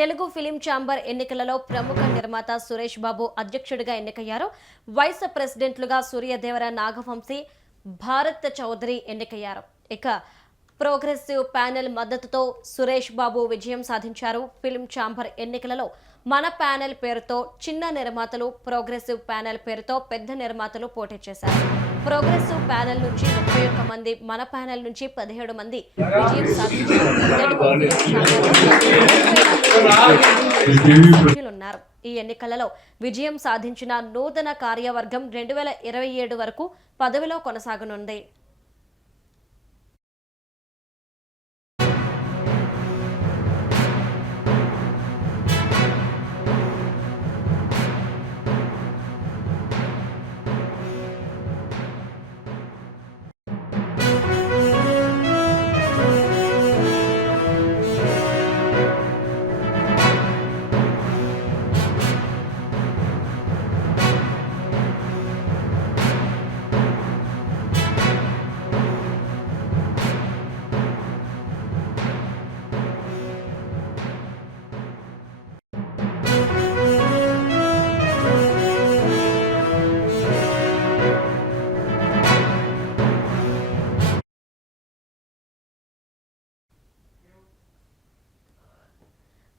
Telugu film chamber ఎన్నికలలో ప్రముఖ నిర్మాత సురేష్ బాబు అధ్యక్షుడిగా ఎన్నికయ్యారు. వైస్ ప్రెసిడెంట్లుగా సూర్యదేవర నాగవంశీ భారత్ చౌదరి ఎన్నికయ్యారు. ఇక ప్రోగ్రెసివ్ ప్యానెల్ మద్దతుతో సురేష్ బాబు విజయం సాధించారు. ఫిలిం ఛాంబర్ ఎన్నికలలో మన ప్యానెల్ పేరుతో చిన్న నిర్మాతలు ప్రోగ్రెసివ్ ప్యానెల్ పేరుతో పెద్ద నిర్మాతలు పోటీ చేశారు. ప్రోగ్రెసివ్ ప్యానెల్ నుంచి ముప్పై ఒక్క మంది మన ప్యానెల్ నుంచి పదిహేడు మంది విజయం సాధించారు. ఉన్నారు. ఈ ఎన్నికలలో విజయం సాధించిన నూతన కార్యవర్గం రెండు వేల ఇరవై ఏడు వరకు పదవిలో కొనసాగనుంది.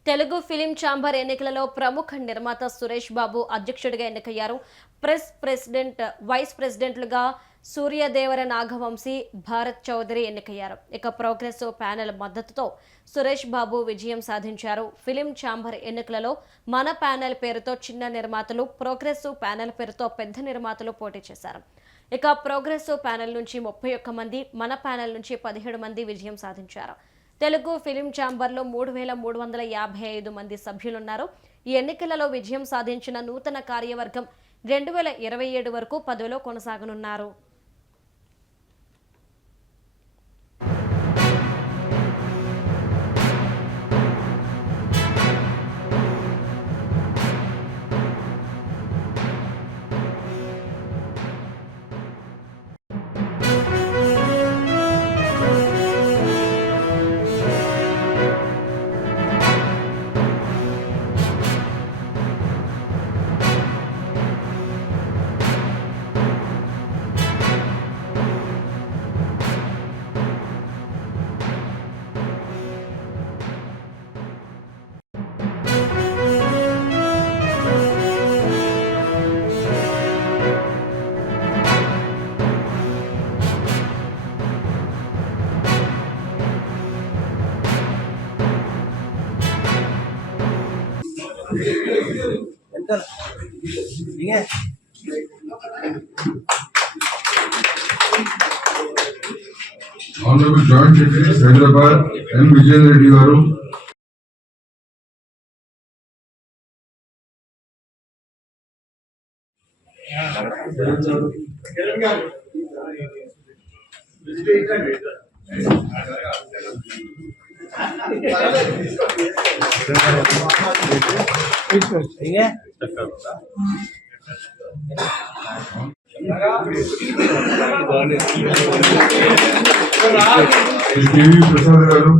తెలుగు ఫిలిం ఛాంబర్ ఎన్నికలలో ప్రముఖ నిర్మాత సురేష్ బాబు అధ్యక్షుడిగా ఎన్నికయ్యారు. ప్రెస్ ప్రెసిడెంట్ వైస్ ప్రెసిడెంట్లుగా సూర్యదేవర నాగవంశీ భారత్ చౌదరి ఎన్నికయ్యారు. ఇక ప్రోగ్రెస్ ప్యానెల్ మద్దతుతో సురేష్ బాబు విజయం సాధించారు. ఫిలిం ఛాంబర్ ఎన్నికలలో మన ప్యానెల్ పేరుతో చిన్న నిర్మాతలు ప్రోగ్రెస్ ప్యానెల్ పేరుతో పెద్ద నిర్మాతలు పోటీ చేశారు. ఇక ప్రోగ్రెస్ ప్యానెల్ నుంచి ముప్పై ఒక్క మంది మన ప్యానెల్ నుంచి పదిహేడు మంది విజయం సాధించారు. తెలుగు ఫిలిం ఛాంబర్లో మూడు వేల మూడు వందల యాభై ఐదు మంది సభ్యులున్నారు. ఈ ఎన్నికలలో విజయం సాధించిన నూతన కార్యవర్గం రెండు వేల ఇరవై ఏడు వరకు పదవిలో కొనసాగనున్నారు. ठीक है honourable joint secretary Hyderabad N Vijay Reddy garu Shri KV Prasad గారు